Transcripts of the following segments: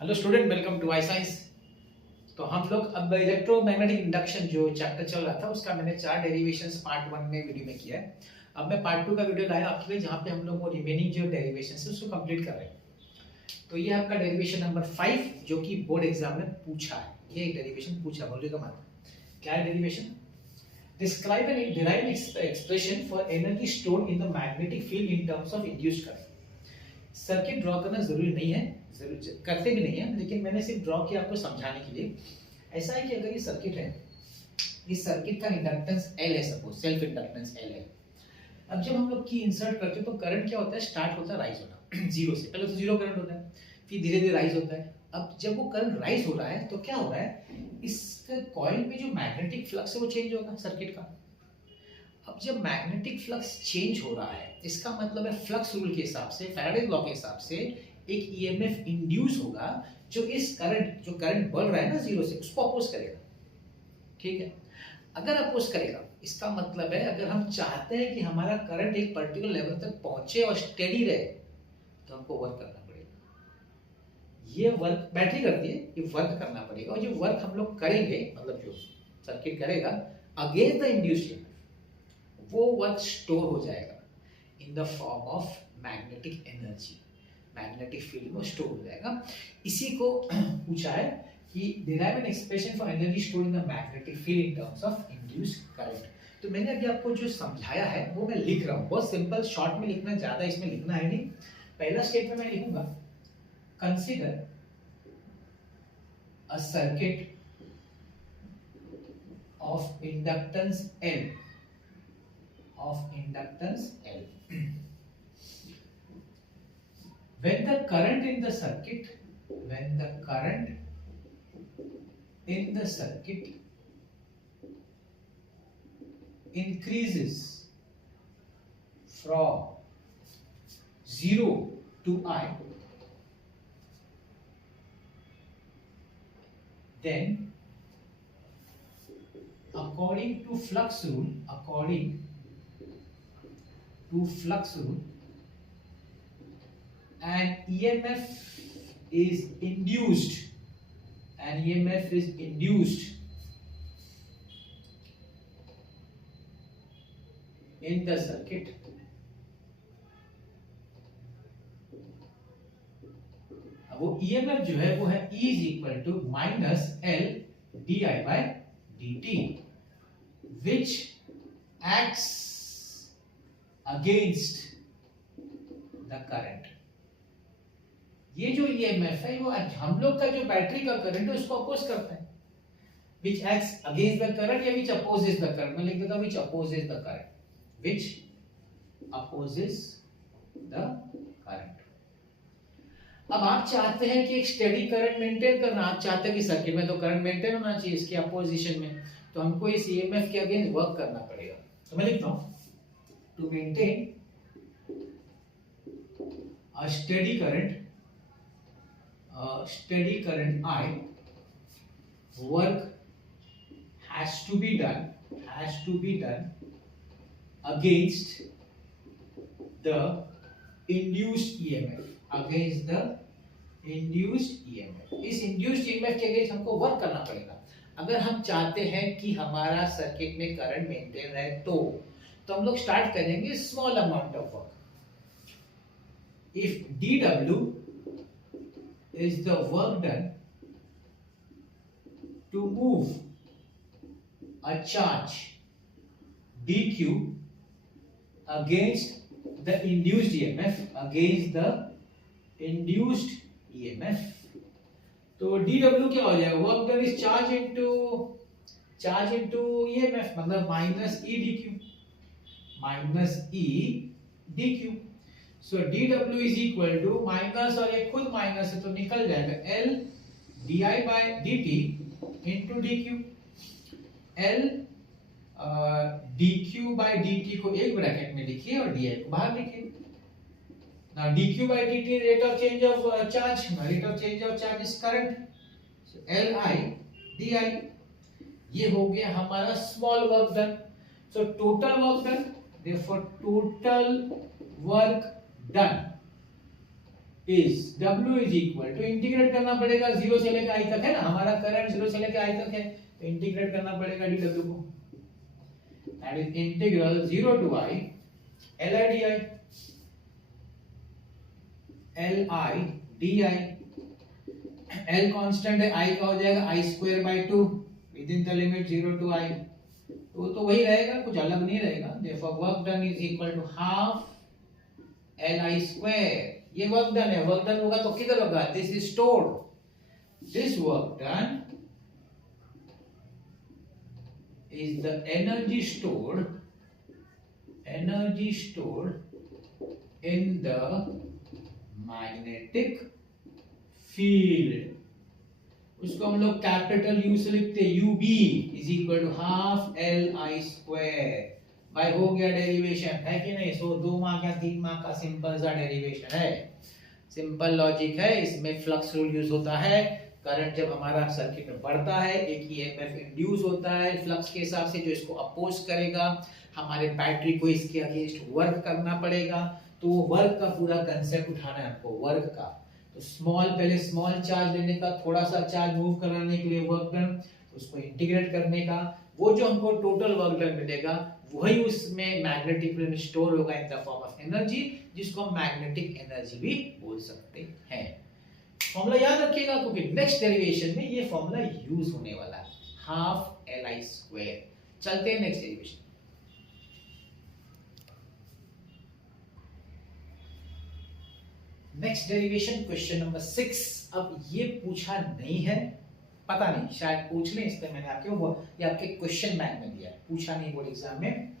Hello student, welcome to I science. तो हम लोग अब इलेक्ट्रोमैग्नेटिक इंडक्शन जो चैप्टर चल रहा था उसका मैंने 4 डेरिवेशंस पार्ट 1 में वीडियो में किया है। अब मैं पार्ट 2 का वीडियो लाया आपके लिए, जहाँ पे हम लोग वो रिमेनिंग जो डेरिवेशंस है उसको कंप्लीट कर रहे हैं। तो ये आपका डेरिवेशन नंबर 5 जो कि बोर्ड एग्जाम में पूछा है। ये एक डेरिवेशन पूछा, बोलने का मतलब क्या है derivation? Describe and derive expression for energy stored in the magnetic field in terms of induced current. Circuit draw करना जरूरी नहीं है, जरूर करते भी नहीं है, लेकिन मैंने सिर्फ ड्रॉ किया आपको समझाने के लिए। ऐसा है कि अगर ये सर्किट है, इस सर्किट का इंडक्टेंस L है, सपोज सेल्फ इंडक्टेंस L है। अब जब हम लोग की इंसर्ट करते हैं तो करंट क्या होता है, स्टार्ट होता है राइज होना जीरो से। पहले तो जीरो करंट होता है, फिर धीरे धीरे राइज होता है। अब जब वो करंट राइज हो रहा है तो क्या हो रहा है, इस कॉइल में जो मैग्नेटिक फ्लक्स है वो चेंज होगा सर्किट का। अब जब मैग्नेटिक फ्लक्स चेंज हो रहा है, इसका मतलब है फ्लक्स रूल के हिसाब से, फैराडे लॉ के हिसाब से एक ईएमएफ इंड्यूस होगा जो इस करंट, जो करंट बढ़ रहा है ना जीरो से, उसको अपोज करेगा। ठीक है, अगर अपोज करेगा इसका मतलब है अगर हम चाहते हैं कि हमारा करंट एक पर्टिकुलर लेवल तक पहुंचे और स्टेडी रहे तो हमको वर्क करना पड़ेगा। ये वर्क बैटरी करती है, ये वर्क करना पड़ेगा। और जो वर्क हम लोग करेंगे, मतलब जो सर्किट करेगा अगेंस्ट द इंड्यूस्ड ईएमएफ, वो वर्क स्टोर हो जाएगा in the form of magnetic energy. Magnetic field में स्टोर हो जाएगा। इसी को पूछा है कि derive an expression for energy stored in the magnetic field in terms of induced current. तो मैंने अभी आपको जो समझाया है वो मैं लिख रहा हूँ, बहुत सिंपल शॉर्ट में लिखना, ज्यादा इसमें लिखना है नहीं। पहला स्टेप में मैं लिखूंगा, consider a circuit of inductance L, of inductance L. When the current in the circuit, when the current in the circuit increases from 0 to I, then according to flux rule, an EMF is induced, in the circuit अब वो EMF जो है वो है E is equal to minus L di by dt, which acts against the current। ये जो EMF है वो हम लोग का जो बैटरी का करंट है उसको अपोज करता है। which acts against the current या which opposes the current, मैं लिख देता हूं which opposes the current, which opposes the current। अब आप चाहते हैं कि एक स्टेडी करंट मेंटेन करना, आप चाहते हैं कि सर्किट में तो करंट मेंटेन होना चाहिए इसके अपोजिशन में, तो हमको इस EMF के अगेंस्ट वर्क करना पड़ेगा। तो मैं लिखता हूं, to maintain a steady current I, work has to be done against the induced EMF, इस induced EMF के अगेंस्ट हमको वर्क करना पड़ेगा। अगर हम चाहते हैं कि हमारा सर्किट में करंट मेंटेन रहे तो हम लोग स्टार्ट करेंगे small amount of work. If dW is the work done to move a charge dQ against the induced EMF, तो dW क्या हो जाएगा, work done is charge into EMF, मतलब minus E dQ। So dW is equal to minus, और ये खुद minus है तो निकल जाएगा L di by dt into dq। L dq by dt को एक ब्रैकेट में लिखिए और di को बाहर लिखिए। now dq by dt rate of change of charge is current, so Li di, ये हो गया हमारा small work done. So total work done, therefore total work done is W is equal to, integrate करना पड़ेगा, 0 से लेकर I तक है ना, हमारा करंट 0 से लेकर I तक है, तो इंटीग्रेट करना पड़ेगा dW को, that is integral 0 to I Li di, L constant है, I का हो जाएगा I square by 2 within the limit 0 to I, तो वही रहेगा, कुछ अलग नहीं रहेगा। therefore work done is equal to half Li square, ये वर्क डन है, वर्क डन होगा तो किधर होगा, this is stored, this work done is the energy stored in the magnetic field, उसको हम लोग कैपिटल U से लिखते हैं, UB is equal to half Li square. भाई हो गया डेरिवेशन, है कि नहीं? सो 2 मार्क या 3 मार्क का सिंपल सा डेरिवेशन है, सिंपल लॉजिक है। इसमें फ्लक्स रूल यूज होता है, करंट जब हमारा सर्किट में बढ़ता है, एक ईएमएफ इंड्यूस होता है फ्लक्स के हिसाब से, जो इसको अपोज करेगा, हमारे बैटरी को इसके अगेंस्ट वर्क करना पड़ेगा। तो वर्क का पूरा कंसेप्ट उठाना है आपको, वर्क का। तो स्मॉल, पहले स्मॉल चार्ज लेने का, थोड़ा सा चार्ज मूव कराने के लिए वर्क डन, उसको इंटीग्रेट करने का, वो जो हमको टोटल वर्क डन मिलेगा वही उसमें मैग्नेटिक फील्ड में स्टोर होगा in the form of energy, जिसको हम मैग्नेटिक एनर्जी भी बोल सकते हैं। फॉर्मूला याद रखिएगा, क्योंकि नेक्स्ट डेरिवेशन में ये फॉर्मूला यूज होने वाला है, हाफ Li स्क्वायर। चलते हैं next derivation. Next derivation question number 6। अब ये पूछा नहीं है, पता नहीं शायद पूछ लें, इसलिए मैंने आपके वो ये आपके क्वेश्चन बैंक में दिया है, पूछा नहीं बोर्ड एग्जाम में।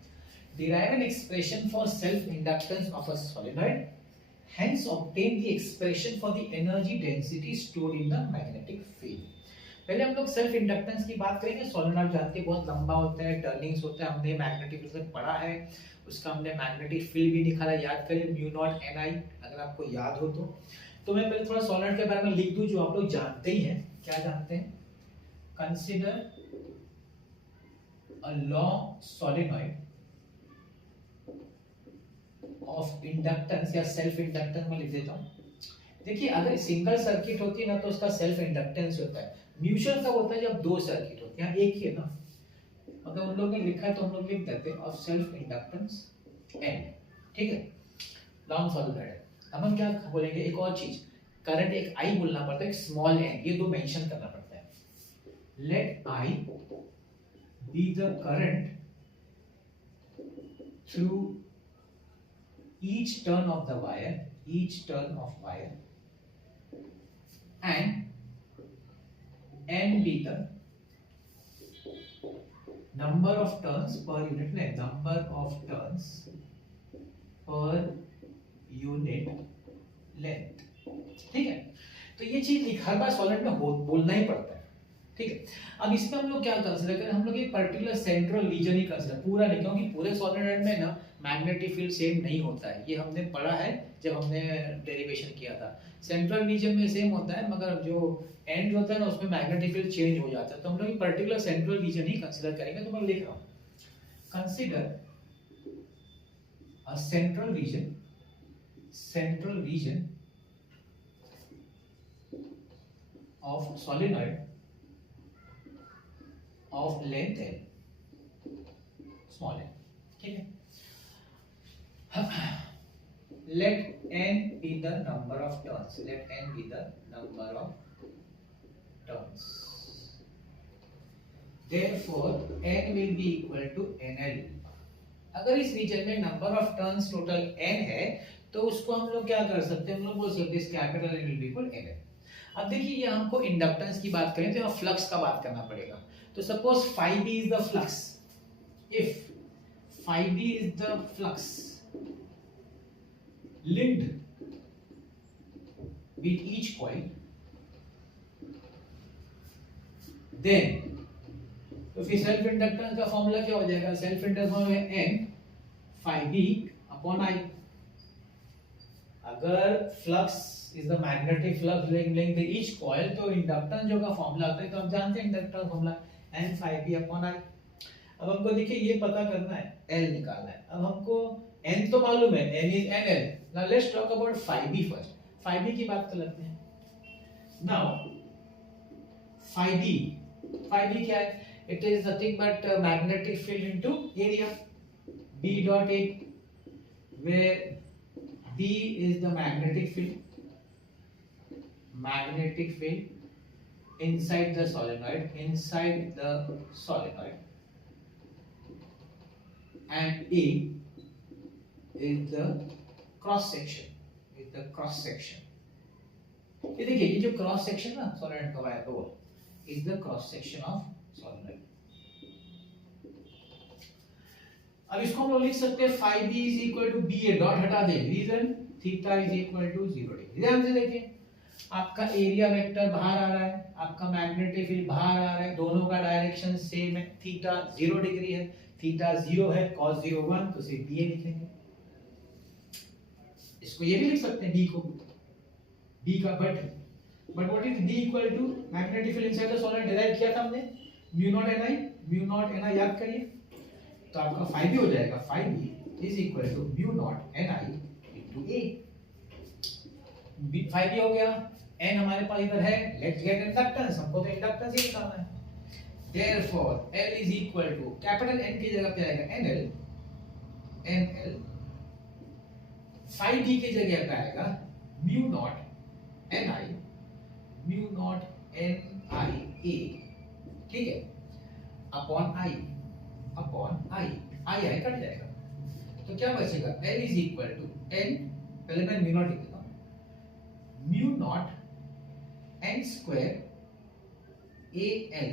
Derive an expression for self inductance of a solenoid, hence obtain the expression for the energy density stored in the magnetic field। पहले हम लोग सेल्फ इंडक्टेंस की बात करेंगे। सोलेनॉइड जानते हैं बहुत लंबा होता है, टर्निंग्स होता है, हमने मैग्नेटिक फील्ड में पढ़ा है, उसका हमने मैग्नेटिक फील्ड भी निकाला, याद करिए म्यू नॉट Ni, अगर आपको याद हो तो मैं पहले थोड़ा सोलेनॉइड के बारे में लिख दूं, जो आप लोग जानते ही हैं। क्या जानते हैं? Consider a long solenoid of inductance या सेल्फ इंडक्टेंस में लिख देता हूं। देखिए, अगर सिंगल सर्किट होती है ना तो उसका सेल्फ इंडक्टेंस होता है, म्यूचुअल का होता है जब 2 सर्किट होते हैं, एक ही है ना, अगर उन लोगों ने लिखा है तो हम लोग लिख देते हैं ऑफ सेल्फ इंडक्टेंस N, ठीक है, लॉन्ग सोलेनॉइड है। अब हम क्या बोलेंगे, एक और चीज, करंट एक I बोलना पड़ता है, एक स्मॉल n, ये दो मेंशन करना पड़ता है। Let I be the current through each turn of the wire, and n be the number of turns per unit length, ठीक है। तो ये चीज हर बार सॉलिड में बोलना ही पड़ता है, ठीक है। अब इसमें हम लोग क्या कंसीडर करें, हम लोग एक पर्टिकुलर सेंट्रल रीजन ही कंसीडर, पूरा नहीं, क्योंकि पूरे सॉलिनॉइड में ना मैग्नेटिक फील्ड सेम नहीं होता है, ये हमने पढ़ा है जब हमने डेरिवेशन किया था। सेंट्रल रीजन में सेम होता है, मगर जो एंड होता है ना उसमें मैग्नेटिक फील्ड चेंज हो जाता है, तो हम लोग एक पर्टिकुलर सेंट्रल रीजन ही कंसीडर करेंगे। तो मैं लिख रहा हूं, consider a central region of solenoid of length L, small n, ठीक है। Let n be the number of turns, therefore n will be equal to NL। अगर इस रीजन में number of turns total n है तो उसको हम लोग क्या कर सकते हैं, हम लोग बोल सकते हैं capital N will be equal to NL। अब देखिए, ये हमको इंडक्टेंस की बात करें तो यहाँ फ्लक्स का बात करना पड़ेगा। तो suppose phi b is the flux, if phi b is the flux linked with each coil, then तो फिर सेल्फ इंडक्टेंस का फॉर्मूला क्या हो जाएगा, self inductance formula n phi b upon I। अगर flux is the magnetic flux linked with each coil, तो inductance जो का फॉर्मूला आता है, तो हम जानते हैं inductance formula n phi b upon I। अब हमको देखिए ये पता करना है, L निकालना है। अब हमको n तो मालूम है, n is NL। Now let's talk about phi b first। Phi b की बात कर लेते हैं। नाउ फाइव बी क्या है? It is nothing but magnetic field into area B dot A, where B is the magnetic field inside the solenoid, and A is the cross section, ये देखिए, ये जो क्रॉस सेक्शन ना solenoid का wire वो is the cross section of solenoid. अब इसको हम लोग लिख सकते हैं phi b is equal to ba, dot हटा दें, reason theta is equal to 0 degree. ध्यान से देखिए, आपका एरिया वेक्टर बाहर आ रहा है, आपका मैग्नेटिक फील्ड बाहर आ रहा है, दोनों का डायरेक्शन सेम है, थीटा 0 डिग्री है, थीटा 0 है, cos 0 1, तो सिर्फ ba लिखेंगे। इसको ये भी लिख सकते हैं b को, b का but what is b equal to magnetic field inside the solid, derive किया था हमने म्यू नॉट ni याद करिए, तो आपका phi b हो जाएगा, phi b is equal to mu naught ni into a। phi b हो गया, n हमारे पास इधर है, लेट्स गेट इंडक्टेंस, हमको तो इंडक्टेंस ही निकालना है। Therefore L is equal to capital N की जगह पे आएगा NL, phi b की जगह पे आएगा म्यू नॉट ni a, ठीक है, अपॉन i कट जाएगा, तो क्या बचेगा? L is equal to n, पहले मैं म्यू नॉट लिख देता हूं, mu naught n square al,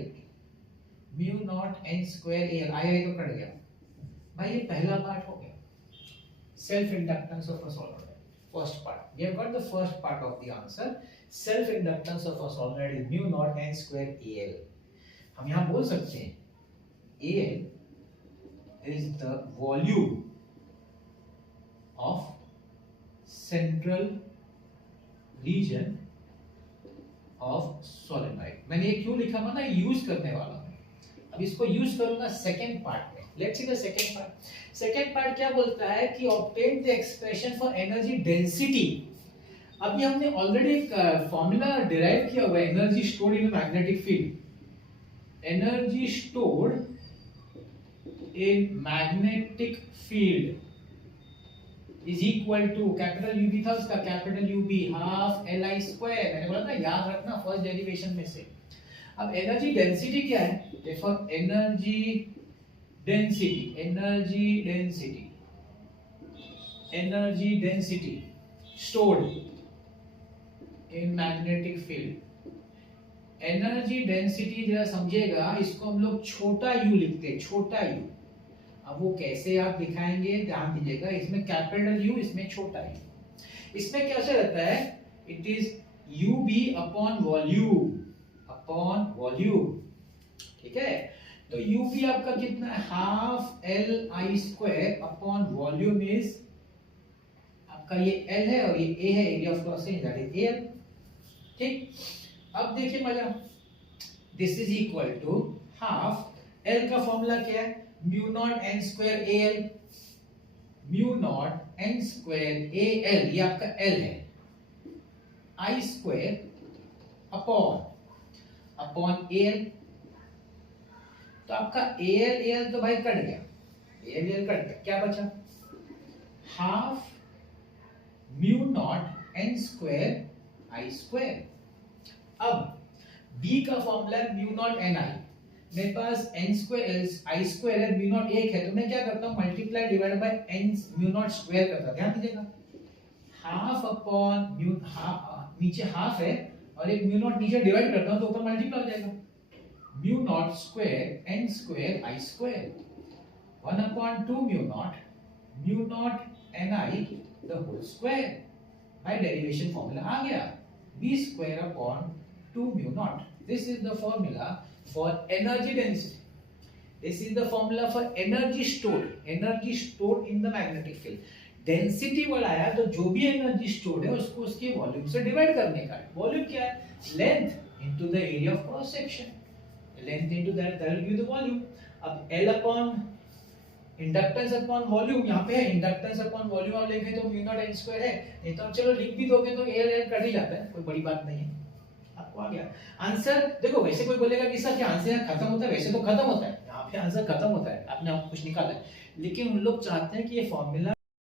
mu naught n square al, I तो कट गया भाई। ये पहला पार्ट हो गया, self inductance of a solenoid, first part. We have got the first part of the answer, self inductance of a solenoid is mu naught n square al। हम यहां बोल सकते हैं al is the volume of central region of solenoid। मैंने ये क्यों लिखा, माना यूज करने वाला हूं, अब इसको यूज करूंगा सेकेंड पार्ट में। Let's see the second part. Second part क्या बोलता है कि obtain the expression for energy density. अभी हमने ऑलरेडी एक फॉर्मूला डिराइव किया हुआ है, energy stored in magnetic field, energy stored in magnetic field is equal to capital UB था उसका, capital UB half LI square, मैंने बोला था याद रखना फर्स्ट डेरिवेशन में से। अब एनर्जी डेंसिटी क्या है? देखो energy density stored in magnetic field. Energy density जरा समझिएगा, इसको हम लोग छोटा u लिखते हैं, छोटा u। अब वो कैसे आप दिखाएंगे ध्यान दीजिएगा, इसमें कैपिटल U, इसमें छोटा u। इसमें कैसे रहता है? It is UB upon volume, ठीक है। तो UB आपका कितना है? Half LI square upon volume is आपका ये L है और ये A है, area of crossing that is AL, ठीक। अब देखिए मजा, this is equal to half, L का फॉर्मूला क्या है? Mu naught n square al, mu naught n square al, ये आपका L है, I स्क्वायर अपॉन al। तो आपका al तो भाई कट गया, al कट गया, क्या बचा? Half mu naught n square I square. अब b का फॉर्मूला है म्यू नॉट ni, मेरे पास n स्क्वायर I स्क्वायर है, म्यू नॉट 1 है, तो मैं क्या करता हूं multiply divide by n mu naught square करता हूं। ध्यान दीजिएगा, हाफ अपॉन म्यू, नीचे हाफ है और एक म्यू नॉट नीचे डिवाइड करता हूं तो ऊपर मल्टीप्लाई हो जाएगा, mu naught square n square I square 1 upon 2 mu naught ni the whole square. भाई डेरिवेशन फार्मूला आ गया, b square upon 2 mu naught. This is the formula for energy density. This is the formula for energy stored in the magnetic field. Density वाला आया तो जो भी energy stored है उसको उसके वॉल्यूम से डिवाइड करने का। वॉल्यूम क्या है? Length into the area of cross section, length into that will give the volume. अब L upon inductance upon volume, यहाँ पे है इंडक्टेंस अपॉन वॉल्यूम आप लिखें तो म्यू नॉट n स्क्वायर है, नहीं तो आप चलो लिख भी दोगे तो एल एल कट ही जाता है, कोई बड़ी बात नहीं है। आपको आ गया आंसर। देखो वैसे कोई बोलेगा कि सर क्या आंसर यहाँ खत्म होता है, वैसे तो खत्म होता है, यहाँ पे आंसर खत्म होता है, आपने कुछ निकाला है, लेकिन उन लोग चाहते हैं कि ये फॉर्मूला